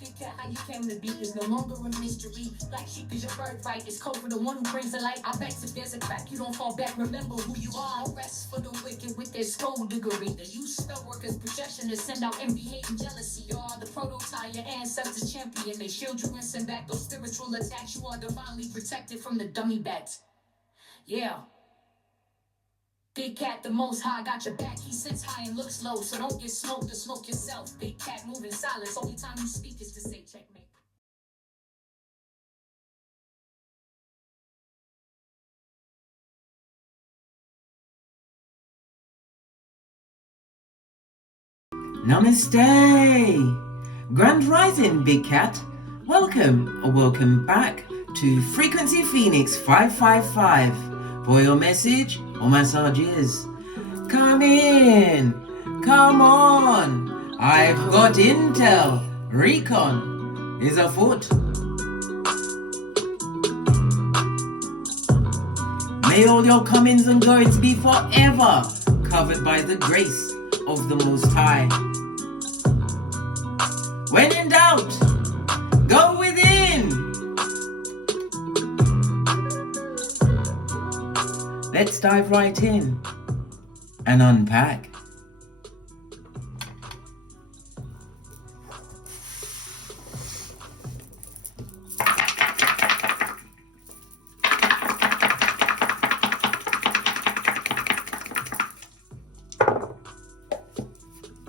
Big cat, how you came to be is no longer a mystery. Black sheep is your birthright. It's code for the one who brings the light. I bet if there's a crack, you don't fall back. Remember who you are. No rest for the wicked with their skullduggery. The use spell workers' projection to send out envy, hate, and jealousy. You are the prototype, your ancestors champion. They shield you and send back those spiritual attacks. You are divinely protected from the dummy bats. Yeah. Big cat, the most high, got your back. He sits high and looks low, so don't get smoked or smoke yourself. Big cat, moving silence. Only time you speak is to say checkmate. Namaste! Grand Rising, Big Cat. Welcome or welcome back to Frequency Phoenix 555 for your message or massages. Come in, come on. I've got intel. Recon is afoot. May all your comings and goings be forever covered by the grace of the Most High. When in doubt, go within. Let's dive right in and unpack.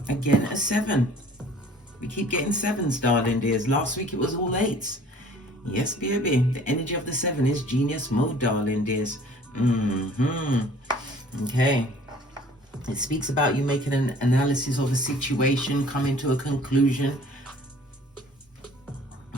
Again, a 7. We keep getting 7s, darling dears. Last week it was all 8s. Yes, baby. The energy of the 7 is genius mode, darling dears. Okay. It speaks about you making an analysis of a situation, coming to a conclusion.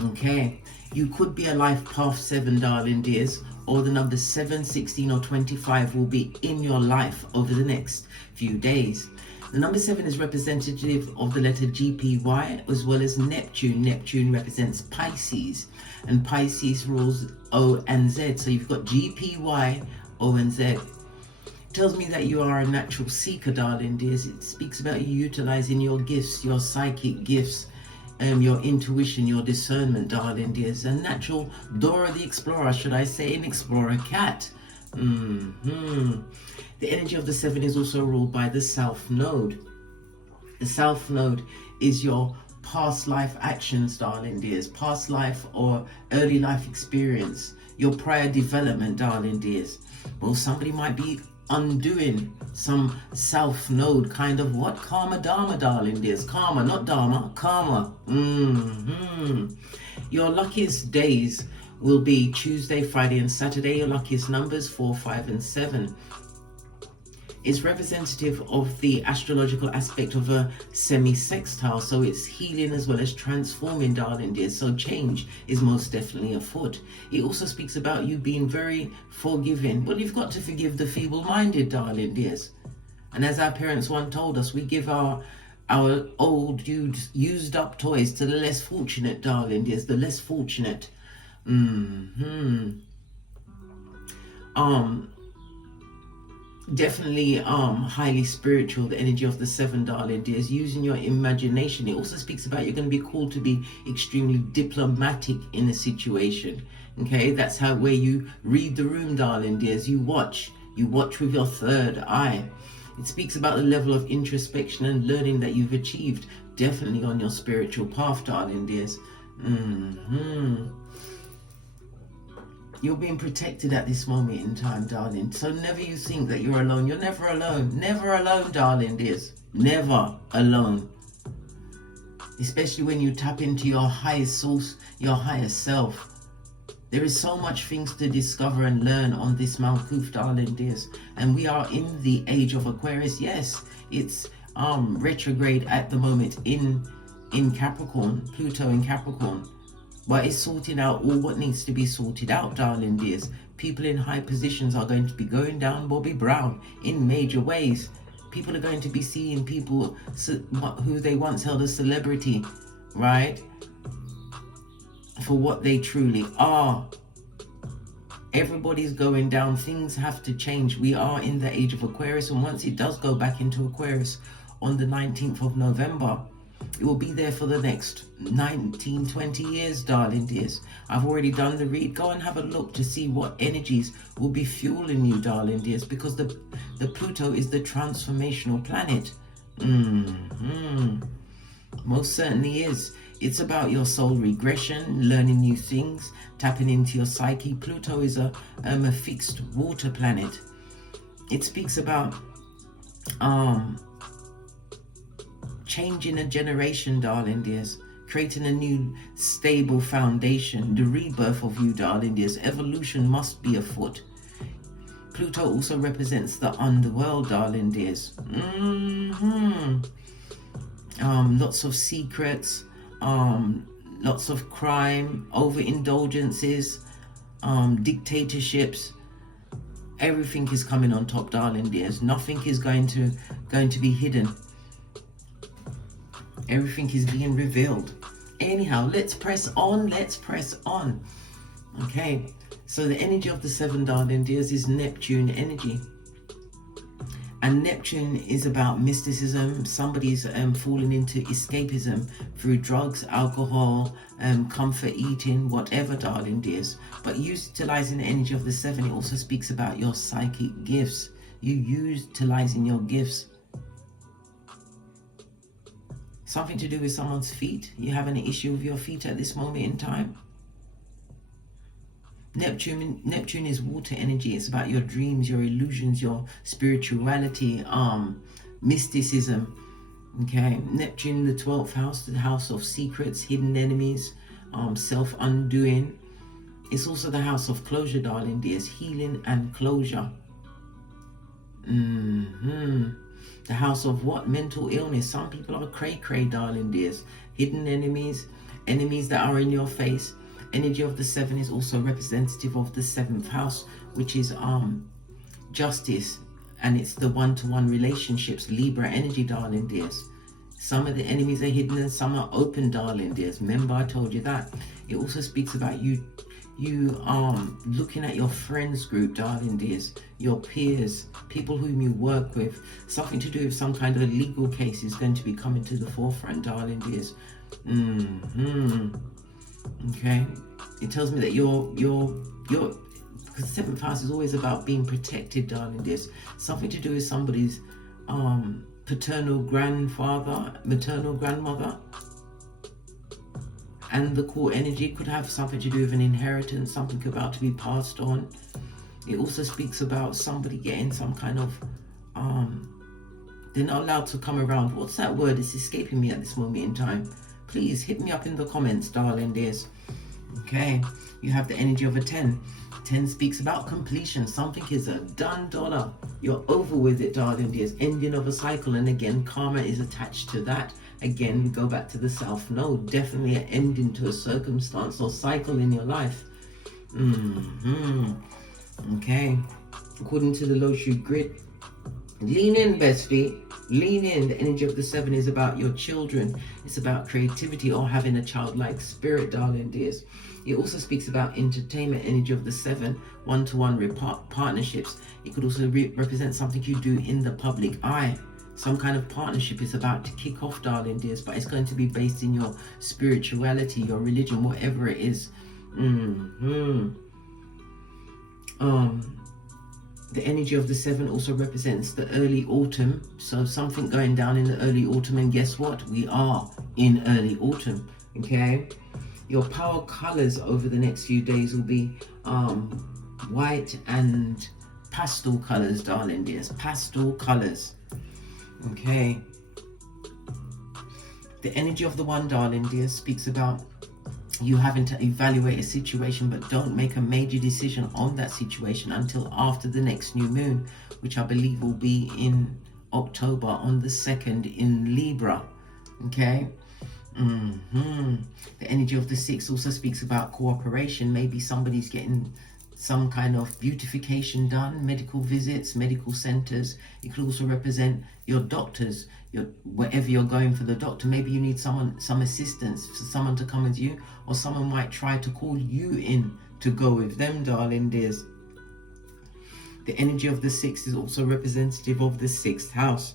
Okay. You could be a life path 7, darling dears, or the number 7, 16, or 25 will be in your life over the next few days. The number 7 is representative of the letter GPY as well as Neptune. Neptune represents Pisces, and Pisces rules O and Z. So you've got GPY, O and Z. It tells me that you are a natural seeker, darling dears. It speaks about you utilizing your gifts, your psychic gifts, your intuition, your discernment, darling dears. A natural Dora the Explorer, should I say, an explorer cat. The energy of the 7 is also ruled by the South Node. The South Node is your past life actions, darling dears. Past life or early life experience. Your prior development, darling dears. Well, somebody might be undoing some South Node kind of what? Karma Dharma, darling dears. Karma, not Dharma. Karma. Your luckiest days will be Tuesday, Friday, and Saturday. Your luckiest numbers 4, 5, and 7. It's representative of the astrological aspect of a semi-sextile, so it's healing as well as transforming, darling dears. So change is most definitely afoot. It also speaks about you being very forgiving. Well, you've got to forgive the feeble-minded, darling dears. And as our parents once told us, we give our old, used up toys to the less fortunate, darling dears, the less fortunate. Definitely highly spiritual, the energy of the 7, darling dears, using your imagination. It also speaks about you're going to be called to be extremely diplomatic in a situation. Okay, that's where you read the room, darling dears. You watch with your third eye. It speaks about the level of introspection and learning that you've achieved, definitely on your spiritual path, darling dears. You're being protected at this moment in time, darling. So never you think that you're alone. You're never alone. Never alone, darling dears. Never alone. Especially when you tap into your highest source, your highest self. There is so much things to discover and learn on this Mount Koof, darling dears. And we are in the age of Aquarius. Yes, it's retrograde at the moment in Capricorn, Pluto in Capricorn. But it's sorting out all what needs to be sorted out, darling dears. People in high positions are going to be going down Bobby Brown in major ways. People are going to be seeing people who they once held as celebrity, right? For what they truly are. Everybody's going down. Things have to change. We are in the age of Aquarius, and once it does go back into Aquarius on the 19th of November, It will be there for the next 19, 20 years, darling dears. I've already done the read. Go and have a look to see what energies will be fueling you, darling dears, because the Pluto is the transformational planet. Most certainly is. It's about your soul regression, learning new things, tapping into your psyche. Pluto is a fixed water planet. It speaks about changing a generation, darling dears, creating a new stable foundation, the rebirth of you, darling dears. Evolution must be afoot. Pluto also represents the underworld, darling dears. Lots of secrets, lots of crime, overindulgences, dictatorships. Everything is coming on top, darling dears. Nothing is going to be hidden. Everything is being revealed. Anyhow, let's press on. Let's press on. Okay, so the energy of the 7, darling dears, is Neptune energy. And Neptune is about mysticism. Somebody's falling into escapism through drugs, alcohol, comfort eating, whatever, darling dears. But utilizing the energy of the 7, it also speaks about your psychic gifts. You utilizing your gifts. Something to do with someone's feet. You having an issue with your feet at this moment in time. Neptune is water energy. It's about your dreams, your illusions, your spirituality, mysticism. Okay, Neptune, the 12th house, the house of secrets, hidden enemies, self-undoing. It's also the house of closure, darling dears, healing and closure. The house of what? Mental illness. Some people are cray-cray, darling dears. Hidden enemies, enemies that are in your face. Energy of the 7 is also representative of the 7th house, which is justice, and it's the one-to-one relationships. Libra energy, darling dears. Some of the enemies are hidden and some are open, darling dears. Remember, I told you that. It also speaks about you looking at your friends group, darling dears, your peers, people whom you work with. Something to do with some kind of legal case is going to be coming to the forefront, darling dears. Okay, it tells me that because 7th house is always about being protected, darling dears. Something to do with somebody's paternal grandfather, maternal grandmother. And the core energy could have something to do with an inheritance, something about to be passed on. It also speaks about somebody getting some kind of they're not allowed to come around. What's that word? It's escaping me at this moment in time. Please hit me up in the comments, darling dears. Okay, you have the energy of a 10. 10 speaks about completion. Something is a done dollar. You're over with it, darling dears. Ending of a cycle. And again, karma is attached to that. Again, we go back to the South Node. Definitely an ending to a circumstance or cycle in your life. Okay, according to the low shoe grid, lean in, bestie. Lean in. The energy of the 7 is about your children. It's about creativity or having a childlike spirit, darling dears. It also speaks about entertainment. Energy of the 7, one-to-one partnerships. It could also represent something you do in the public eye. Some kind of partnership is about to kick off, darling dears, but it's going to be based in your spirituality, your religion, whatever it is. The energy of the 7 also represents the early autumn. So something going down in the early autumn, and guess what? We are in early autumn. Okay, your power colors over the next few days will be white and pastel colors, darling dears. Pastel colors. Okay, the energy of the 1, darling dears, speaks about you having to evaluate a situation, but don't make a major decision on that situation until after the next new moon, which I believe will be in October on the 2nd in Libra. Okay. The energy of the 6 also speaks about cooperation. Maybe somebody's getting some kind of beautification done, medical visits, medical centers. It could also represent your doctors, wherever you're going for the doctor. Maybe you need some assistance for someone to come with you, or someone might try to call you in to go with them, darling dears. The energy of the 6 is also representative of the 6th house.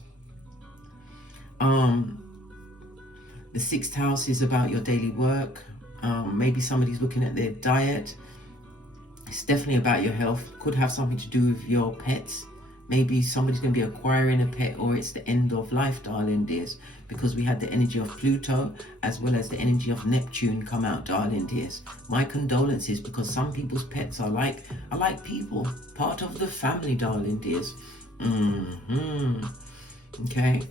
The 6th house is about your daily work. Maybe somebody's looking at their diet. It's definitely about your health. Could have something to do with your pets. Maybe somebody's going to be acquiring a pet, or it's the end of life, darling dears, because we had the energy of Pluto as well as the energy of Neptune come out, darling dears. My condolences, because some people's pets are like people, part of the family, darling dears. Okay.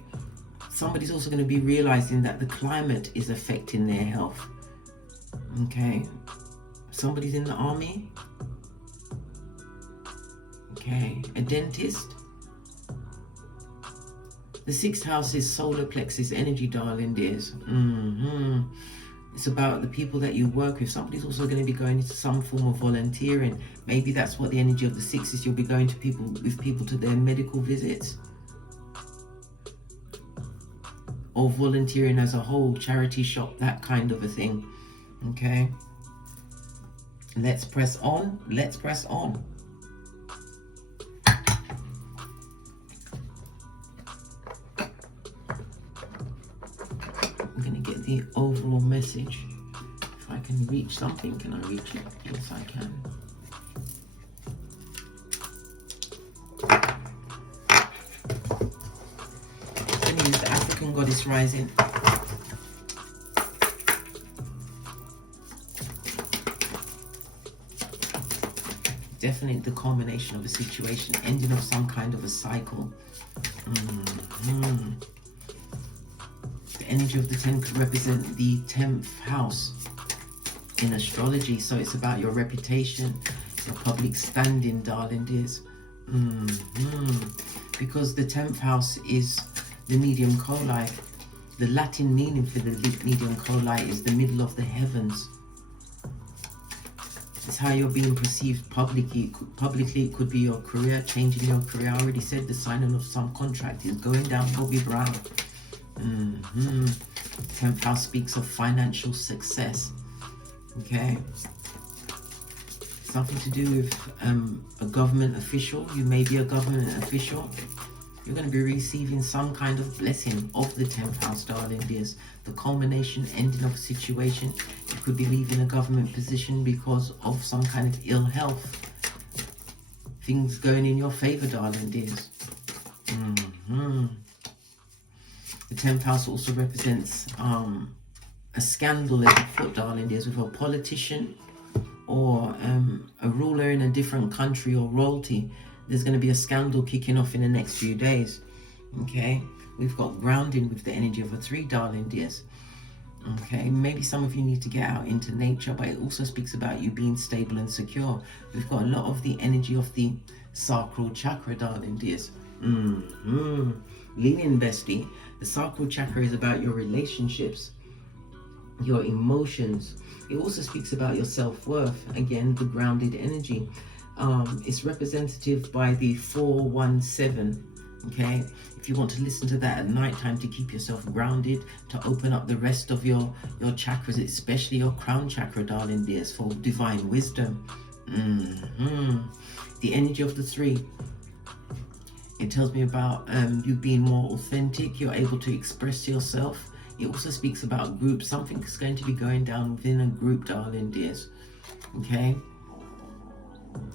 Somebody's also going to be realizing that the climate is affecting their health. Okay. Somebody's in the army. Okay, a dentist. The 6th house is solar plexus energy, darling dears. It's about the people that you work with. Somebody's also going to be going into some form of volunteering. Maybe that's what the energy of the 6 is. You'll be going to people to their medical visits, or volunteering as a whole, charity shop, that kind of a thing. Okay, let's press on. Let's press on. I'm going to get the overall message. If I can reach something, can I reach it? Yes, I can. I'm going to use the African Goddess Rising. Definitely the culmination of a situation, ending of some kind of a cycle. The energy of the 10 could represent the 10th house in astrology, so it's about your reputation, your public standing, darling dears. Because the 10th house is the medium coli. The Latin meaning for the medium coli is the middle of the heavens. It's how you're being perceived publicly. Publicly, it could be your career, changing your career. I already said the signing of some contract is going down Bobby Brown. 10th house speaks of financial success. Okay, something to do with a government official. You may be a government official. You're going to be receiving some kind of blessing of the 10th house, darling dears. The culmination, ending of a situation. You could be leaving a government position because of some kind of ill health. Things going in your favor, darling dears. The 10th house also represents a scandal at the foot, darling dears, with a politician or a ruler in a different country or royalty. There's going to be a scandal kicking off in the next few days. Okay, we've got grounding with the energy of a 3, darling dears. Okay, maybe some of you need to get out into nature, but it also speaks about you being stable and secure. We've got a lot of the energy of the sacral chakra, darling dears. Lean in, bestie. The sacral chakra is about your relationships, your emotions. It also speaks about your self-worth. Again, the grounded energy. It's representative by the 417. Okay, if you want to listen to that at night time to keep yourself grounded, to open up the rest of your chakras, especially your crown chakra, darling dears, for divine wisdom. The energy of the 3. It tells me about you being more authentic. You're able to express yourself. It also speaks about groups. Something is going to be going down within a group, darling dears. Okay,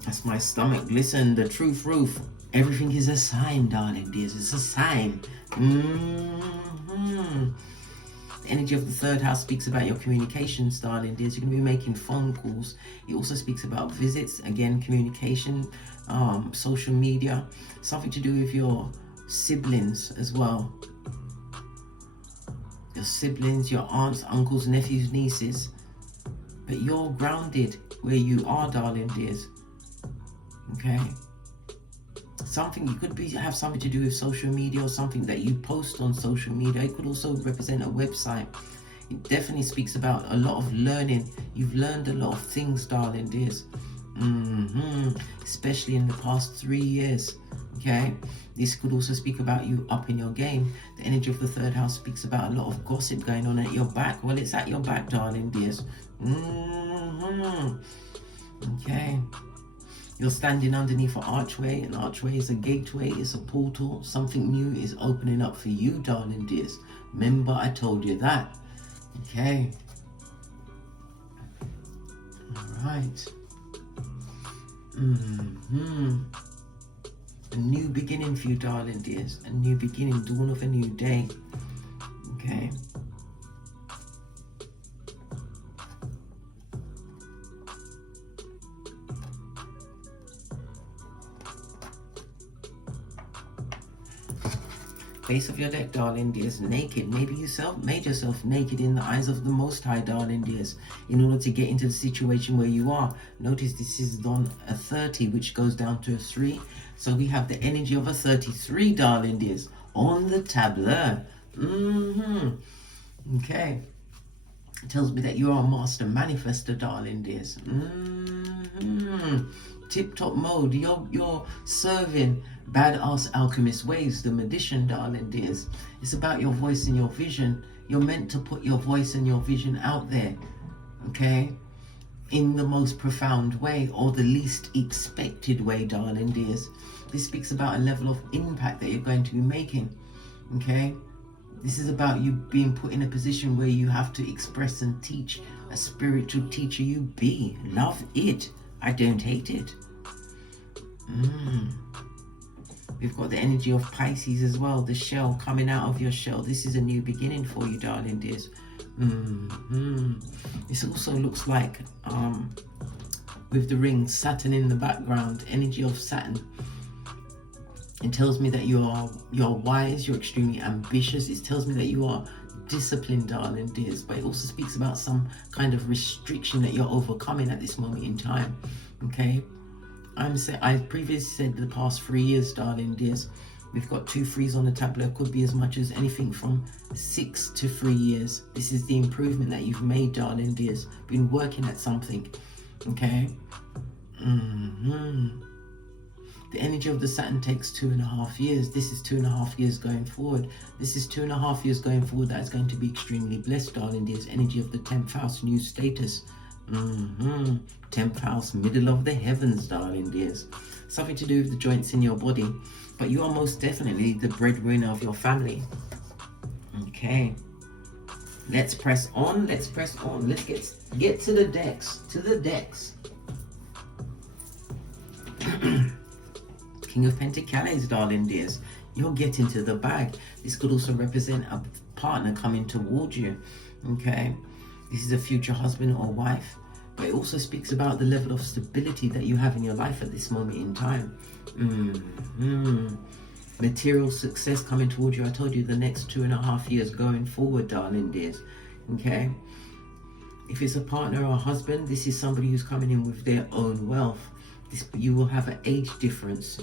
that's my stomach. Listen, the truth roof. Everything is a sign, darling dears. It's a sign. The energy of the 3rd house speaks about your communications, darling dears. You're going to be making phone calls. It also speaks about visits. Again, communication, social media. Something to do with your siblings as well. Your siblings, your aunts, uncles, nephews, nieces. But you're grounded where you are, darling dears. Okay. Something, you could have something to do with social media, or something that you post on social media. It could also represent a website. It definitely speaks about a lot of learning. You've learned a lot of things, darling dears. Especially in the past 3 years. Okay, this could also speak about you upping your game. The energy of the 3rd house speaks about a lot of gossip going on at your back. Well, it's at your back, darling dears. Okay, you're standing underneath an archway. An archway is a gateway, it's a portal. Something new is opening up for you, darling dears. Remember, I told you that. Okay. All right. A new beginning for you, darling dears. A new beginning, dawn of a new day. Okay. Face of your deck, darling dears, naked. Maybe you made yourself naked in the eyes of the Most High, darling dears, in order to get into the situation where you are. Notice this is on a 30, which goes down to a 3. So we have the energy of a 33, darling dears, on the tableau. Okay. It tells me that you are a master manifester, darling dears. Tip-top mode. You're serving badass alchemist ways, the magician, darling dears. It's about your voice and your vision. You're meant to put your voice and your vision out there, okay, in the most profound way, or the least expected way, darling dears. This speaks about a level of impact that you're going to be making, okay. This is about you being put in a position where you have to express and teach. A spiritual teacher you be. Love it. I don't hate it. We've got the energy of Pisces as well. The shell coming out of your shell. This is a new beginning for you, darling dears. This also looks like, with the ring, Saturn in the background. Energy of Saturn. It tells me that you're wise, you're extremely ambitious. It tells me that you are disciplined, darling dears. But it also speaks about some kind of restriction that you're overcoming at this moment in time. Okay, I've previously said the past 3 years, darling dears. We've got 2 3s on the tableau. Could be as much as anything from 6 to 3 years. This is the improvement that you've made, darling dears. Been working at something. Okay. The energy of the Saturn takes 2.5 years. This is 2.5 years going forward. This is 2.5 years going forward that is going to be extremely blessed, darling dears. Energy of the 10th house, new status. 10th house, middle of the heavens, darling dears. Something to do with the joints in your body. But you are most definitely the breadwinner of your family. Okay. Let's press on. Let's press on. Let's get to the decks. To the decks. King of Pentacles, darling dears. You're getting to the bag. This could also represent a partner coming towards you. Okay. This is a future husband or wife. But it also speaks about the level of stability that you have in your life at this moment in time. Material success coming towards you. I told you the next 2.5 years going forward, darling dears. Okay. If it's a partner or a husband, this is somebody who's coming in with their own wealth. You will have an age difference,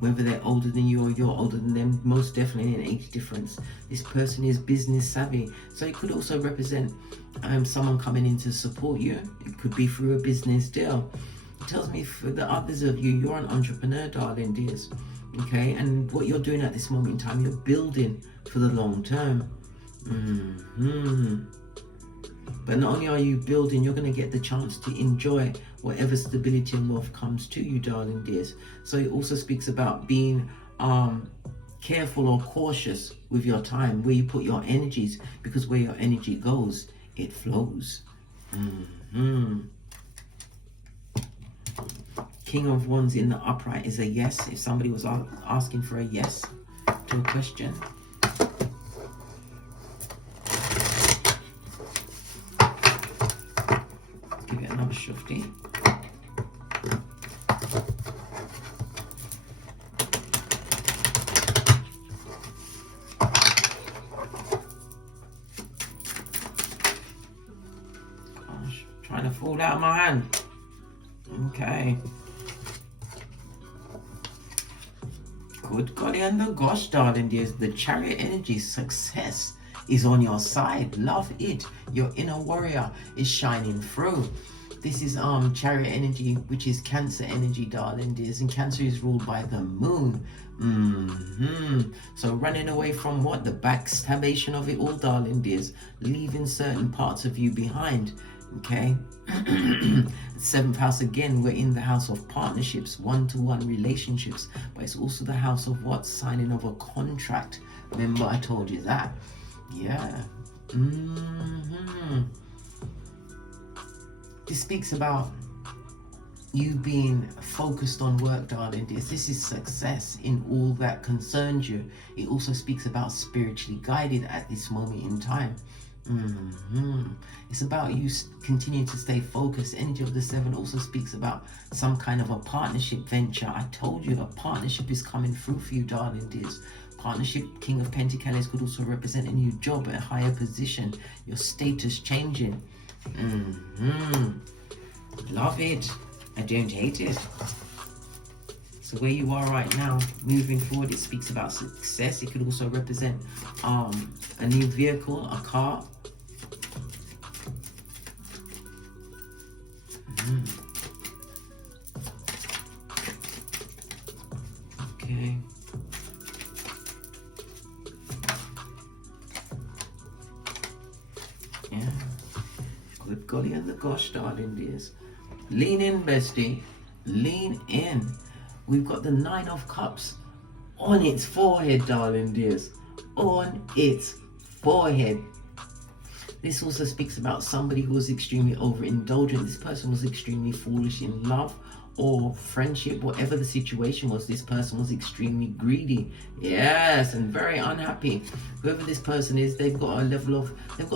whether they're older than you or you're older than them. Most definitely an age difference. This person is business savvy, so it could also represent someone coming in to support you. It could be through a business deal. It tells me for the others of you, you're an entrepreneur, darling dears. Okay, and what you're doing at this moment in time, you're building for the long term. But not only are you building, you're going to get the chance to enjoy whatever stability and wealth comes to you, darling dears. So it also speaks about being careful or cautious with your time, where you put your energies, because where your energy goes, it flows. King of Wands in the upright is a yes. If somebody was asking for a yes to a question. Give it another shufty. Gosh, trying to fall out of my hand. Okay. Good golly and the gosh, darling dears. The Chariot energy, success is on your side. Love it. Your inner warrior is shining through. This is Chariot energy, which is Cancer energy, darling dears. And Cancer is ruled by the moon. So running away from what? The backstabbation of it all, darling dears. Leaving certain parts of you behind. Okay. 7th house again, we're in the house of partnerships, one-to-one relationships, but it's also the house of what? Signing of a contract. Remember I told you that. Yeah, This speaks about you being focused on work, darling dears. This is success in all that concerns you. It also speaks about spiritually guided at this moment in time. It's about you continuing to stay focused. Energy of the 7 also speaks about some kind of a partnership venture. I told you a partnership is coming through for you, darling dears. Partnership, King of Pentacles, could also represent a new job, a higher position, your status changing. Love it. I don't hate it. So where you are right now, moving forward, it speaks about success. It could also represent a new vehicle, a car. Okay. Yeah. Good golly and the gosh, darling dears. Lean in, bestie. Lean in. We've got the 9 of Cups on its forehead, darling dears. On its forehead. This also speaks about somebody who was extremely overindulgent. This person was extremely foolish in love or friendship, whatever the situation was. This person was extremely greedy, yes, and very unhappy. Whoever this person is, they've got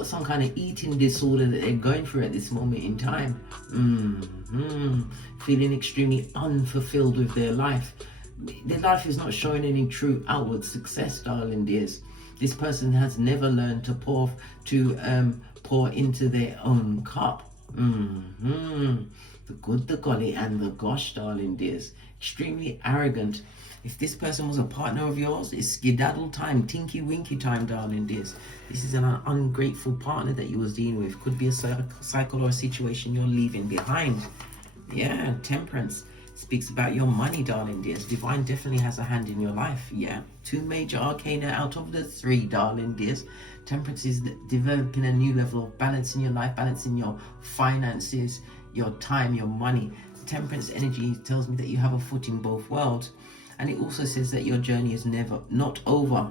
some kind of eating disorder that they're going through at this moment in time. Feeling extremely unfulfilled with their life. Their life is not showing any true outward success, darling dears. This person has never learned to pour into their own cup. The good, the golly, and the gosh, darling dears. Extremely arrogant. If this person was a partner of yours, it's skedaddle time, tinky winky time, darling dears. This is an ungrateful partner that you was dealing with. Could be a cycle or a situation you're leaving behind. Yeah, Temperance speaks about your money, darling dears. Divine definitely has a hand in your life. Yeah, 2 major arcana out of the 3, darling dears. Temperance is developing a new level of balance in your life, balance in your finances, your time, your money. Temperance energy tells me that you have a foot in both worlds, and it also says that your journey is not over.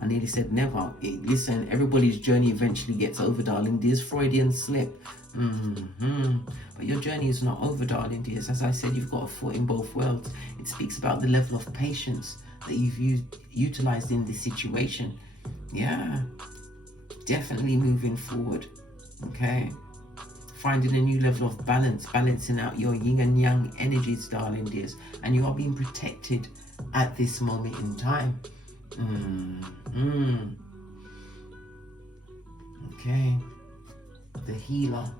I nearly said never. Listen, everybody's journey eventually gets over, darling dears. Freudian slip. But your journey is not over, darling dears. As I said, you've got a foot in both worlds. It speaks about the level of patience that you've utilized in this situation. Yeah, definitely moving forward. Okay, finding a new level of balance, balancing out your yin and yang energies, darling dears, and you are being protected at this moment in time. Okay, the healer,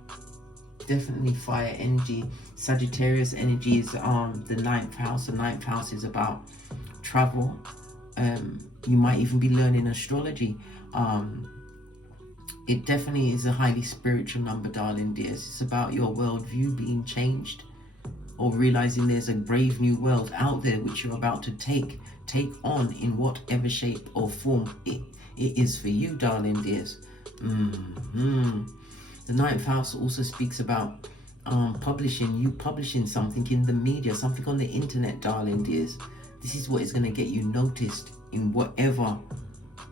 definitely fire energy. Sagittarius energy is the 9th house. The 9th house is about travel. You might even be learning astrology. It definitely is a highly spiritual number, darling dears. It's about your worldview being changed, or realizing there's a brave new world out there which you're about to take on in whatever shape or form it is for you, darling dears. The 9th house also speaks about publishing something in the media, something on the internet, darling dears. This is what is going to get you noticed in whatever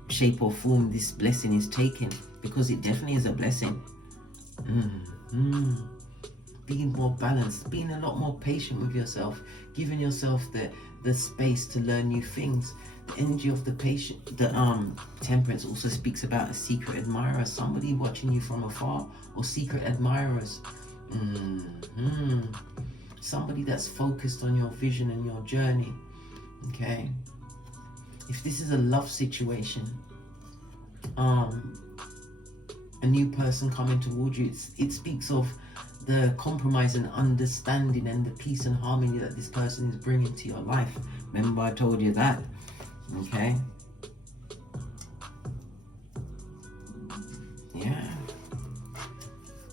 shape or form this blessing is taken, because it definitely is a blessing. Being more balanced, being a lot more patient with yourself, giving yourself the space to learn new things. The energy of the patient, the Temperance also speaks about a secret admirer, somebody watching you from afar, or secret admirers. Somebody that's focused on your vision and your journey. Okay, if this is a love situation, a new person coming towards you, it speaks of the compromise and understanding and the peace and harmony that this person is bringing to your life. Remember I told you that. Okay, yeah,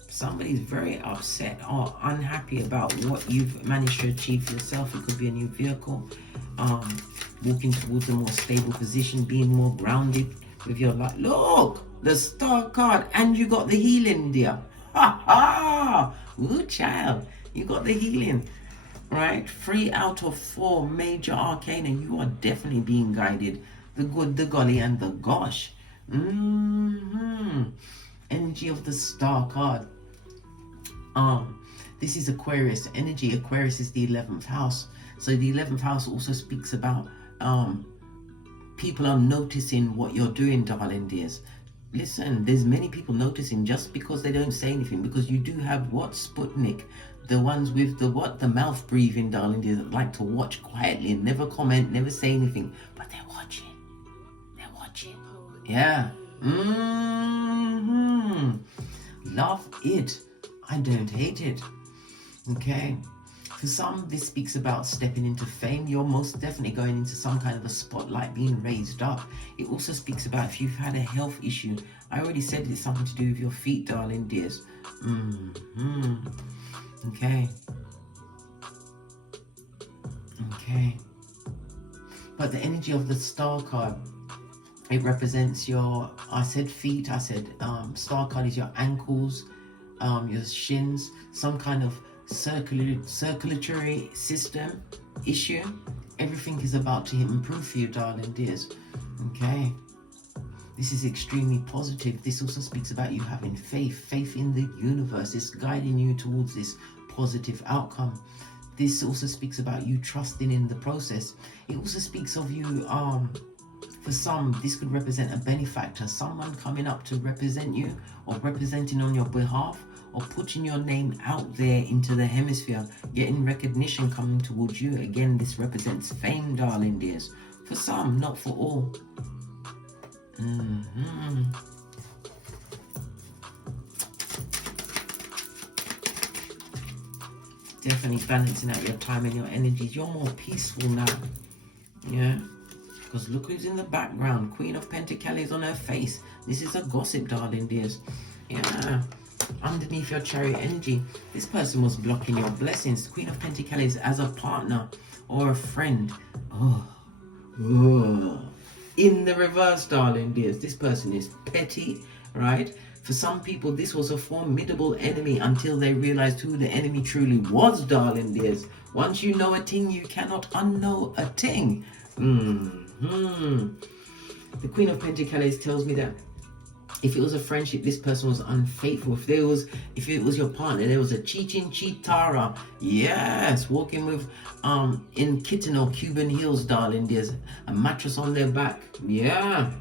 somebody's very upset or unhappy about what you've managed to achieve for yourself. It could be a new vehicle, walking towards a more stable position, being more grounded with your life. Look, the Star card, and you got the healing, dear. Ha ha! Ooh, child, you got the healing. Right, 3 out of 4 major arcana. You are definitely being guided. The good, the golly, and the gosh. Energy of the Star card. This is Aquarius energy. Aquarius is the 11th house. So the 11th house also speaks about people are noticing what you're doing, darling dears. Listen, there's many people noticing just because they don't say anything, because you do have what, Sputnik, the ones with the mouth breathing, darling dears, that like to watch quietly and never comment, never say anything, but they're watching. They're watching. Yeah. Love it. I don't hate it. Okay. For some, this speaks about stepping into fame. You're most definitely going into some kind of a spotlight, being raised up. It also speaks about if you've had a health issue. I already said it's something to do with your feet, darling dears. Okay. Okay. But the energy of the Star card, it represents your, I said feet, I said Star card is your ankles, your shins, some kind of circulatory system issue. Everything is about to improve for you, darling dears. Okay. This is extremely positive. This also speaks about you having faith in the universe. It's guiding you towards this positive outcome. This also speaks about you trusting in the process. It also speaks of you, for some, this could represent a benefactor, someone coming up to represent you or representing on your behalf, or putting your name out there into the hemisphere, getting recognition coming towards you. Again, this represents fame, darling dears. For some, not for all. Definitely balancing out your time and your energies. You're more peaceful now. Yeah. Because look who's in the background. Queen of Pentacles on her face. This is a gossip, darling dears. Yeah. Underneath your Chariot energy, this person was blocking your blessings. Queen of Pentacles as a partner or a friend. In the reverse, darling dears, this person is petty, right? For some people, this was a formidable enemy until they realized who the enemy truly was, darling dears. Once you know a thing, you cannot unknow a thing. The Queen of Pentacles tells me that if it was a friendship, this person was unfaithful. If it was your partner, there was a cheatara. Yes, walking with in kitten or Cuban heels, darling. There's a mattress on their back. Yeah.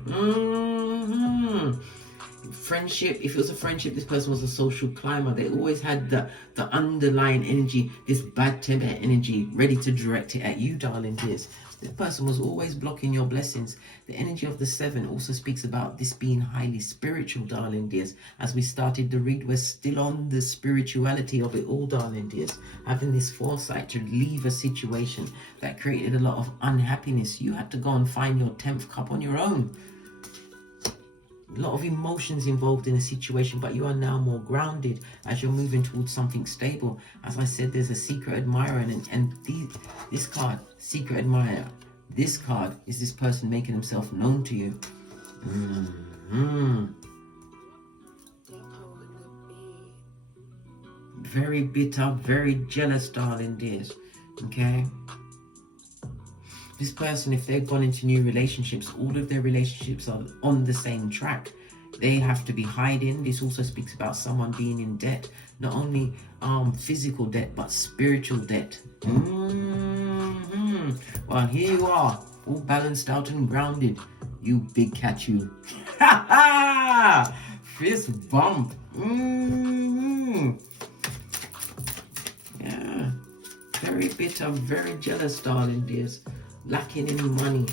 Friendship, if it was a friendship, this person was a social climber. They always had the underlying energy, this bad temper energy, ready to direct it at you, darling dears. This person was always blocking your blessings. The energy of the 7 also speaks about this being highly spiritual, darling dears. As we started the read, we're still on the spirituality of it all, darling dears. Having this foresight to leave a situation that created a lot of unhappiness. You had to go and find your 10th cup on your own. A lot of emotions involved in a situation, but you are now more grounded as you're moving towards something stable. As I said, there's a secret admirer, and this card, secret admirer, this card is this person making himself known to you. Very bitter, very jealous, darling dears. Okay. This person, if they've gone into new relationships, all of their relationships are on the same track. They have to be hiding. This also speaks about someone being in debt. Not only physical debt, but spiritual debt. Well, here you are, all balanced out and grounded. You big cat, you. Fist bump. Yeah. Very bitter, very jealous, darling dears. Lacking in money.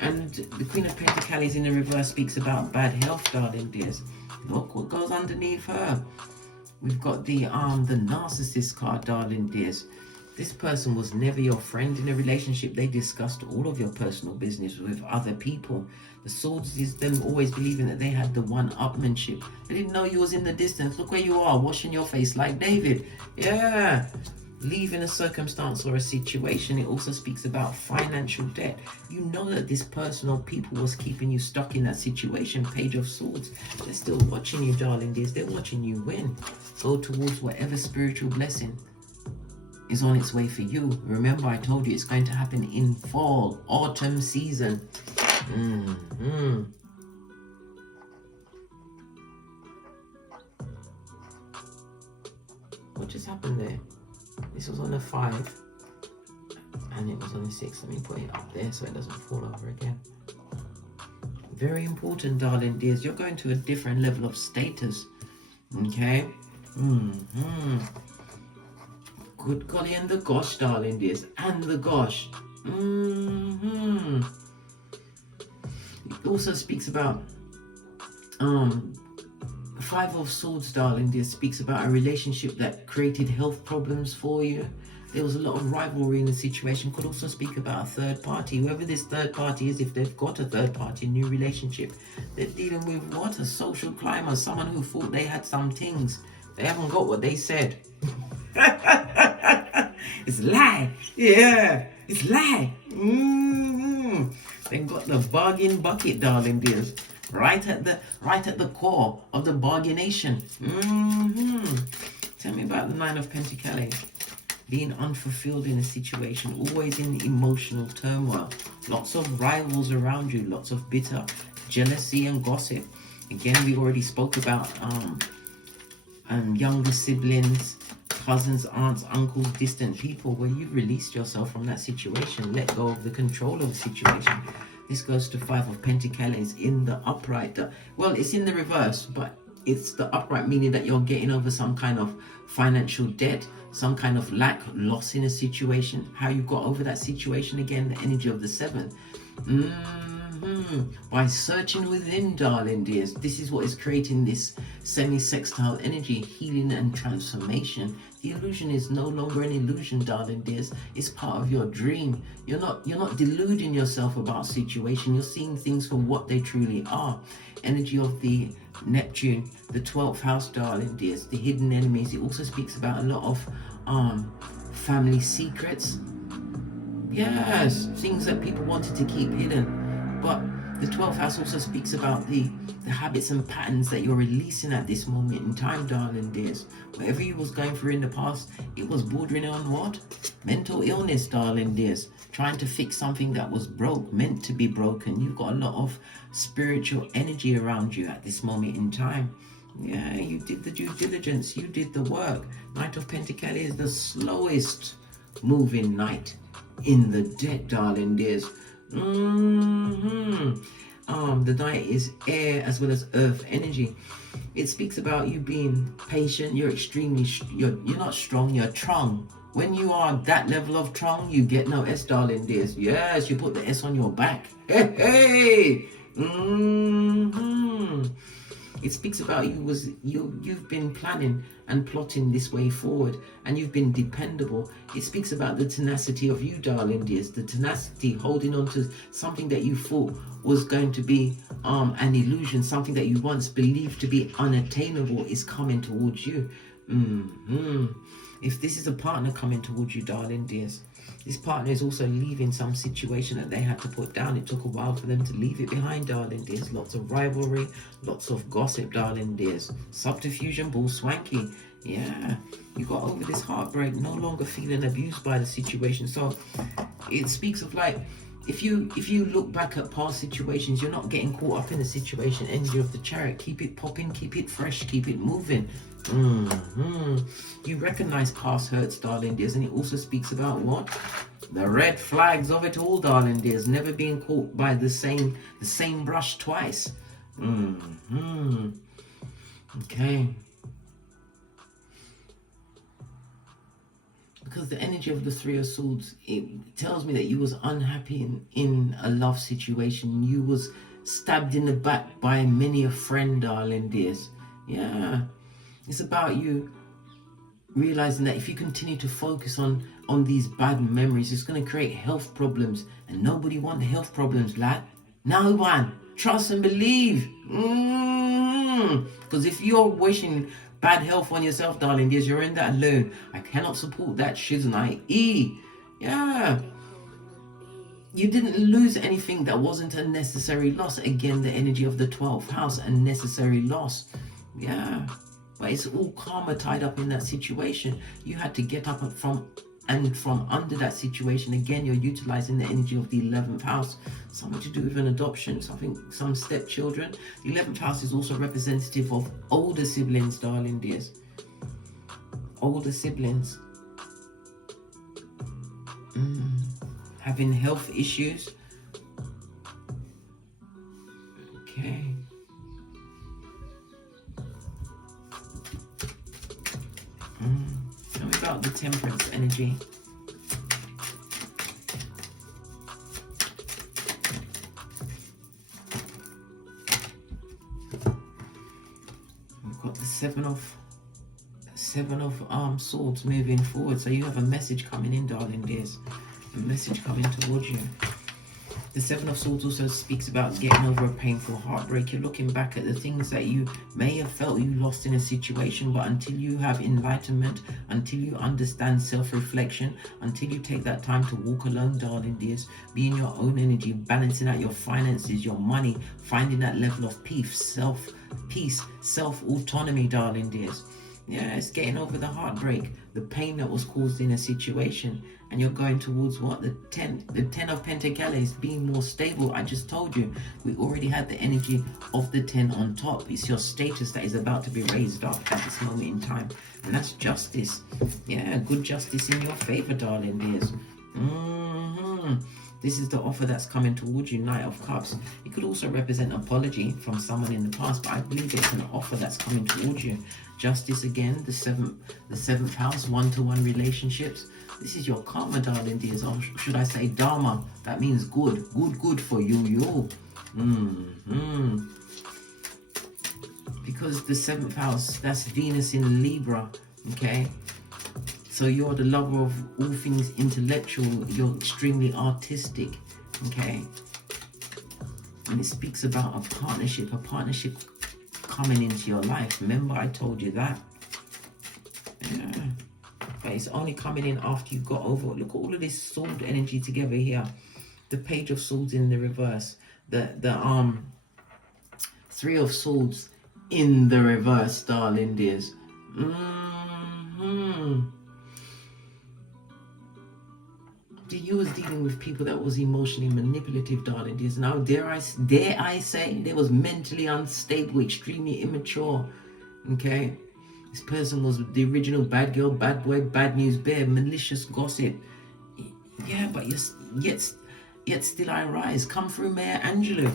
And the Queen of Pentacles in the reverse speaks about bad health, darling dears. Look what goes underneath her. We've got the narcissist card, darling dears. This person was never your friend in a relationship. They discussed all of your personal business with other people. The Swords is them always believing that they had the one-upmanship. They didn't know you was in the distance. Look where you are, washing your face like David. Yeah. Leaving a circumstance or a situation. It also speaks about financial debt. You know that this person or people was keeping you stuck in that situation. Page of Swords. They're still watching you, darling dears. They're watching you win. Go towards whatever spiritual blessing is on its way for you. Remember, I told you it's going to happen in fall, autumn season. just happened there? This was on a 5 and it was on a 6. Let me put it up there so it doesn't fall over again. Very important, darling dears. You're going to a different level of status. Okay? Good golly and the gosh, darling dears. And the gosh. It also speaks about 5 of Swords, darling dear, speaks about a relationship that created health problems for you. There was a lot of rivalry in the situation. Could also speak about a third party. Whoever this third party is, if they've got a third party, new relationship, they're dealing with what? A social climber, someone who thought they had some things. They haven't got what they said. It's a lie. Yeah, it's a lie. They've got the bargain bucket, darling dears. Right at the core of the bargaination. Tell me about the 9 of Pentacles. Being unfulfilled in a situation, always in emotional turmoil. Lots of rivals around you, lots of bitter jealousy and gossip. Again, we already spoke about younger siblings, cousins, aunts, uncles, distant people, where you've released yourself from that situation, let go of the control of the situation. This goes to 5 of Pentacles in the upright. Well, it's in the reverse, but it's the upright, meaning that you're getting over some kind of financial debt, some kind of lack, loss in a situation. How you got over that situation, again, the energy of the 7. By searching within, darling dears. This is what is creating this semi-sextile energy, healing and transformation. The illusion is no longer an illusion, darling dears. It's part of your dream. You're not deluding yourself about situation. You're seeing things for what they truly are. Energy of the Neptune, the 12th house, darling dears. The hidden enemies. It also speaks about a lot of family secrets. Yes, things that people wanted to keep hidden. But the 12th house also speaks about the habits and patterns that you're releasing at this moment in time, darling dears. Whatever you was going through in the past, it was bordering on what? Mental illness, darling dears. Trying to fix something that was broke, meant to be broken. You've got a lot of spiritual energy around you at this moment in time. Yeah, you did the due diligence. You did the work. Knight of Pentacles is the slowest moving knight in the deck, darling dears. The Knight is air as well as earth energy. It speaks about you being patient. You're extremely, you're not strong, you're strong. When you are that level of strong, you get no S, darling dears. Yes, you put the S on your back. Hey, It speaks about you've been planning and plotting this way forward, and you've been dependable. It speaks about the tenacity of you, darling dears, the tenacity, holding on to something that you thought was going to be an illusion, something that you once believed to be unattainable is coming towards you. If this is a partner coming towards you, darling dears, this partner is also leaving some situation that they had to put down. It took a while for them to leave it behind, darling dears. Lots of rivalry, lots of gossip, darling dears. Subterfuge and bull swanky. Yeah, you got over this heartbreak, no longer feeling abused by the situation. So it speaks of like, if you look back at past situations, you're not getting caught up in the situation. Energy of the Chariot. Keep it popping, keep it fresh, keep it moving. You recognize past hurts, darling dears, and it also speaks about what? The red flags of it all, darling dears. Never being caught by the same brush twice. Okay. Because the energy of the 3 of Swords, it tells me that you was unhappy in a love situation. You was stabbed in the back by many a friend, darling dears. Yeah. It's about you realizing that if you continue to focus on these bad memories, it's going to create health problems. And nobody wants health problems, lad. No one. Trust and believe. Because if you're wishing bad health on yourself, darling dears, you're in that alone. I cannot support that, shouldn't I? Yeah. You didn't lose anything that wasn't a necessary loss. Again, the energy of the 12th house, unnecessary loss. Yeah. But it's all karma tied up in that situation. You had to get up from under that situation. Again, you're utilizing the energy of the 11th house. Something to do with an adoption, some stepchildren. The 11th house is also representative of older siblings, darling dears. older siblings. Having health issues. Okay. Tell me about the Temperance energy. We've got the Seven of Swords moving forward. So you have a message coming in, darling dears. A message coming towards you. The Seven of Swords also speaks about getting over a painful heartbreak. You're looking back at the things that you may have felt you lost in a situation, but until you have enlightenment, until you understand self-reflection, until you take that time to walk alone, darling dears, be in your own energy, balancing out your finances, your money, finding that level of peace, self-autonomy, darling dears. Yeah, it's getting over the heartbreak, the pain that was caused in a situation, and you're going towards what? The 10 of Pentacles, being more stable. I just told you, we already had the energy of the 10 on top. It's your status that is about to be raised up at this moment in time, and that's justice. Yeah, good justice in your favor, darling dears. This is the offer that's coming towards you, Knight of Cups. It could also represent an apology from someone in the past, but I believe it's an offer that's coming towards you. Justice again, the seventh house, one-to-one relationships. This is your karma, darling dears, or should I say dharma. That means good for you. Because the 7th house, that's Venus in Libra, okay? So you're the lover of all things intellectual. You're extremely artistic, okay? And it speaks about a partnership coming into your life. Remember, I told you that. Yeah. But it's only coming in after you got over. Look at all of this sword energy together here. The Page of Swords in the reverse. The 3 of Swords in the reverse, darling dears. You was dealing with people that was emotionally manipulative, darling dears. Now, dare I say, they was mentally unstable, extremely immature. Okay, this person was the original bad girl, bad boy, bad news bear, malicious gossip. Yeah, but yet still I rise. Come through, Mayor Angelou.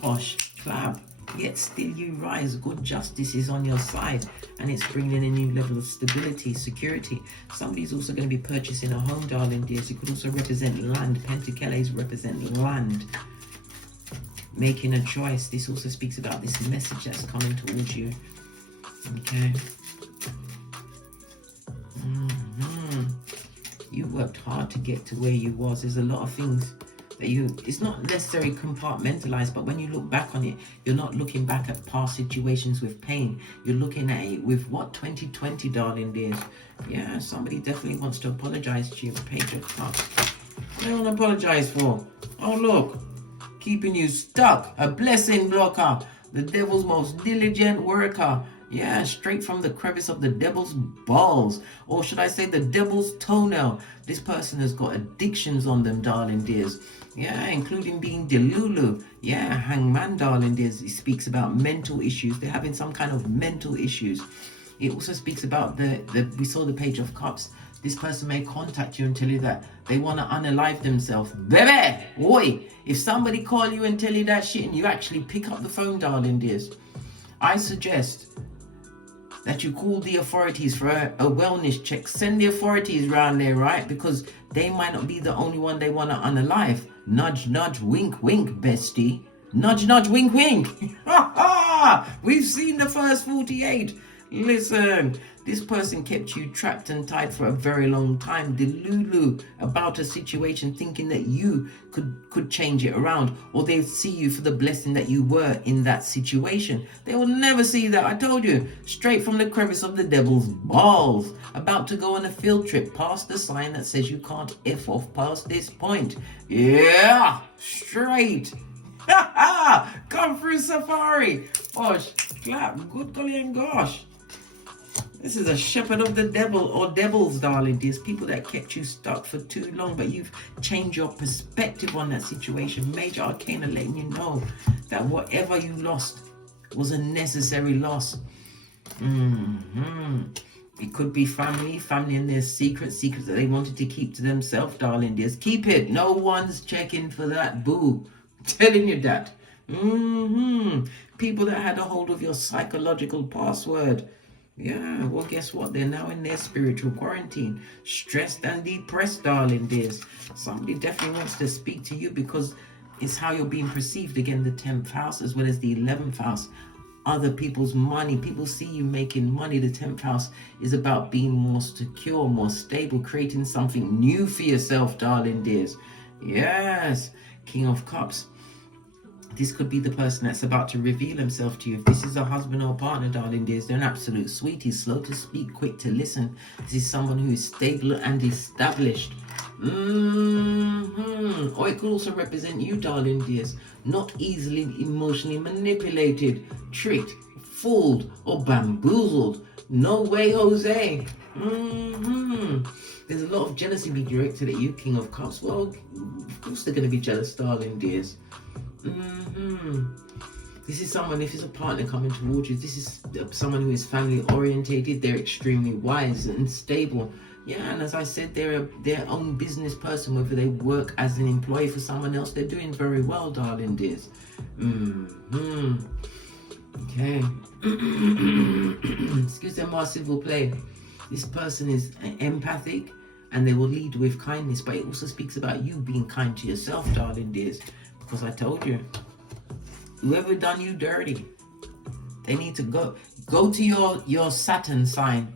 Posh, clap. Yet still you rise. Good justice is on your side, and it's bringing a new level of stability, security. Somebody's also going to be purchasing a home, darling dears. It could also represent land. Pentacles represent land. Making a choice. This also speaks about this message that's coming towards you. Okay. You worked hard to get to where you was. There's a lot of things that it's not necessarily compartmentalized, but when you look back on it, you're not looking back at past situations with pain. You're looking at it with what? 2020, darling dears. Yeah, somebody definitely wants to apologize to you. Page of Cups. What do you want to apologize for? Oh, look. Keeping you stuck. A blessing blocker. The devil's most diligent worker. Yeah, straight from the crevice of the devil's balls. Or should I say the devil's toenail. This person has got addictions on them, darling dears. Yeah, including being delulu. Yeah, hangman, darling dears. He speaks about mental issues. They're having some kind of mental issues. It also speaks about we saw the Page of Cups. This person may contact you and tell you that they want to unalive themselves. Baby, oi, if somebody call you and tell you that shit and you actually pick up the phone, darling dears, I suggest that you call the authorities for a wellness check. Send the authorities around there, right? Because they might not be the only one they want to unalive. Nudge, nudge, wink, wink, bestie. Nudge, nudge, wink, wink. We've seen the first 48. Listen, this person kept you trapped and tied for a very long time. Delulu about a situation, thinking that you could change it around, or they'll see you for the blessing that you were in that situation. They will never see that. I told you, straight from the crevice of the devil's balls, about to go on a field trip past the sign that says you can't F off past this point. Yeah, straight. Come through safari. Gosh, clap, good golly and gosh. This is a shepherd of the devil, or devils, darling dears. People that kept you stuck for too long, but you've changed your perspective on that situation. Major Arcana letting you know that whatever you lost was a necessary loss. It could be family and their secrets that they wanted to keep to themselves, darling dears. Keep it. No one's checking for that, boo. I'm telling you that. People that had a hold of your psychological password. Yeah, well, guess what? They're now in their spiritual quarantine. Stressed and depressed, darling dears. Somebody definitely wants to speak to you because it's how you're being perceived. Again, the 10th house as well as the 11th house. Other people's money. People see you making money. The 10th house is about being more secure, more stable, creating something new for yourself, darling dears. Yes, King of Cups. This could be the person that's about to reveal himself to you. If this is a husband or partner, darling dears, they're an absolute sweetie, slow to speak, quick to listen. This is someone who is stable and established. Or it could also represent you, darling dears. Not easily emotionally manipulated, tricked, fooled, or bamboozled. No way, Jose. There's a lot of jealousy being directed at you, King of Cups. Well, of course they're going to be jealous, darling dears. This is someone, if it's a partner coming towards you, this is someone who is family orientated. They're extremely wise and stable. Yeah, and as I said, they're their own business person, whether they work as an employee for someone else. They're doing very well, darling dears. Okay. Excuse them, more civil play. This person is empathic and they will lead with kindness, but it also speaks about you being kind to yourself, darling dears. Because I told you, whoever done you dirty, they need to go to your Saturn sign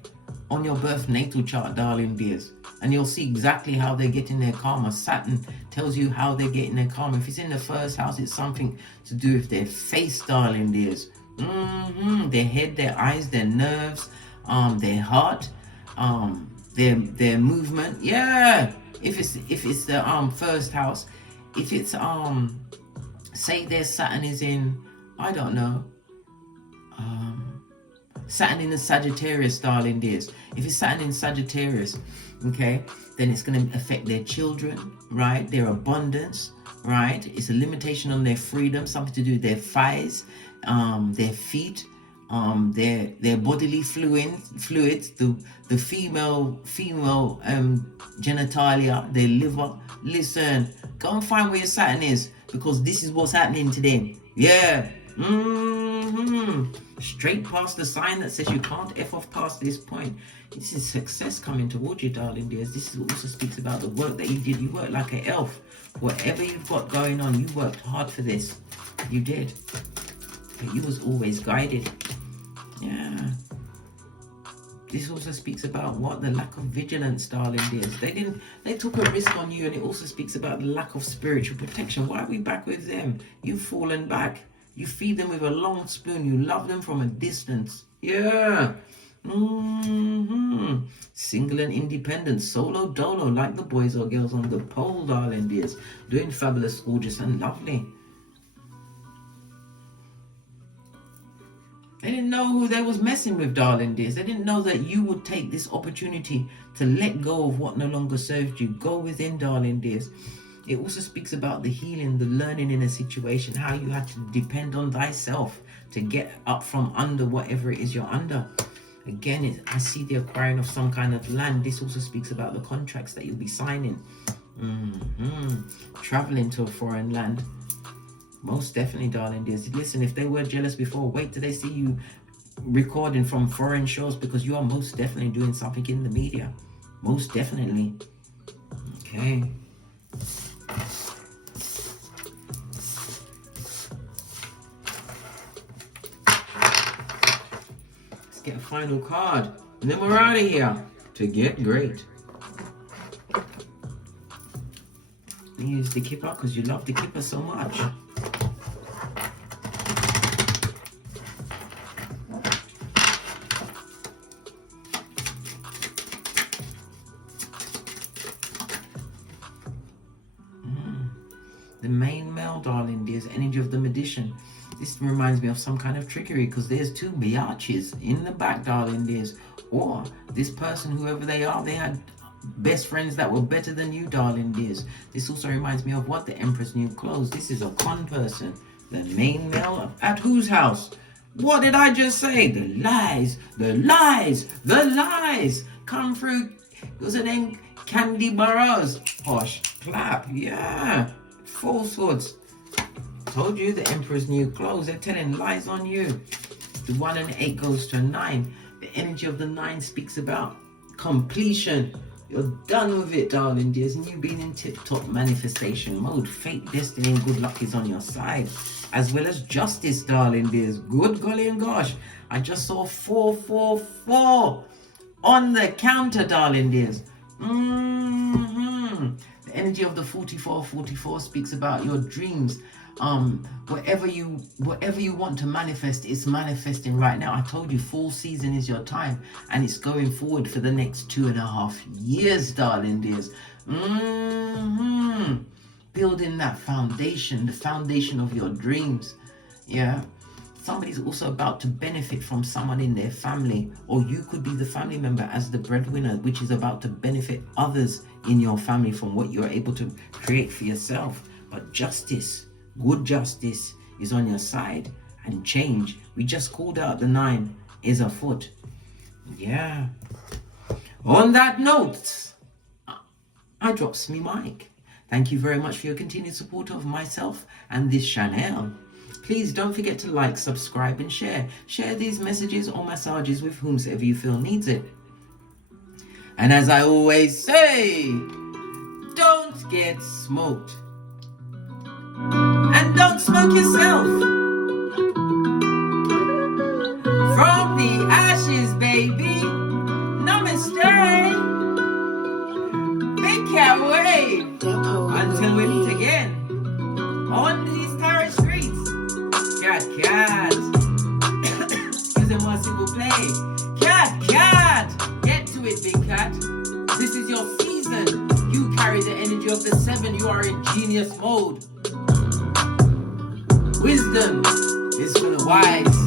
on your birth natal chart, darling dears, and you'll see exactly how they're getting their karma. Saturn tells you how they're getting their karma. If it's in the first house, it's something to do with their face, darling dears. Their head, their eyes, their nerves, their heart, their movement. Yeah. If it's the first house, if it's say their Saturn is in, I don't know, Saturn in the Sagittarius, darling dears. If it's Saturn in Sagittarius, okay, then it's going to affect their children, right? Their abundance, right? It's a limitation on their freedom, something to do with their thighs, their feet, their bodily fluids, the female genitalia, their liver. Listen, go and find where your Saturn is, because this is what's happening to them. Yeah. Straight past the sign that says you can't F off past this point. This is success coming towards you, darling dears. This also speaks about the work that you did. You worked like an elf. Whatever you've got going on, you worked hard for this. You did. But you was always guided. Yeah. This also speaks about what? The lack of vigilance, darling dears. They took a risk on you, and it also speaks about the lack of spiritual protection. Why are we back with them? You've fallen back. You feed them with a long spoon. You love them from a distance. Yeah. Single and independent. Solo dolo, like the boys or girls on the pole, darling dears. Doing fabulous, gorgeous, and lovely. They didn't know who they was messing with, darling dears. They didn't know that you would take this opportunity to let go of what no longer served you. Go within, darling dears. It also speaks about the healing, the learning in a situation, how you had to depend on thyself to get up from under whatever it is you're under. Again, I see the acquiring of some kind of land. This also speaks about the contracts that you'll be signing. Traveling to a foreign land. Most definitely, darling dears. Listen, if they were jealous before, wait till they see you recording from foreign shows, because you are most definitely doing something in the media. Most definitely. Okay. Let's get a final card. And then we're out of here. To get great. Use the kipper because you love the kipper so much. The main male, darling dears, energy of the magician. This reminds me of some kind of trickery, because there's two biatches in the back, darling dears. Or this person, whoever they are, they had best friends that were better than you, darling dears. This also reminds me of what? The Empress New Clothes. This is a con person. The main male at whose house? What did I just say? The lies, the lies, the lies come through. What's her name? Candy Burrows. Posh. Clap. Yeah. Falsehoods. Told you the Emperor's new clothes. They're telling lies on you. The 1 and 8 goes to 9. The energy of the 9 speaks about completion. You're done with it, darling dears, and you've been in tip-top manifestation mode. Fate, destiny, and good luck is on your side, as well as justice, darling dears. Good golly and gosh, I just saw 444 on the counter, darling dears. The energy of the 44 speaks about your dreams. Whatever you want to manifest, it's manifesting right now. I told you fall season is your time, and it's going forward for the next 2.5 years, darling dears. Building that foundation, the foundation of your dreams. Yeah. Somebody's also about to benefit from someone in their family, or you could be the family member as the breadwinner, which is about to benefit others in your family from what you're able to create for yourself. But justice, good justice is on your side, and change. We just called out the 9 is afoot. Yeah. On that note, I drops me mic. Thank you very much for your continued support of myself and this channel. Please don't forget to like, subscribe, and share. Share these messages or massages with whomsoever you feel needs it. And as I always say, don't get smoked. And don't smoke yourself. From the ashes, baby. Namaste. Big cat wave. Until we meet again on these tarot streets. Cat. Excuse me, single play. Cat. Get to it, big cat. This is your season. You carry the energy of the 7. You are in genius mode. Wisdom is for the wise.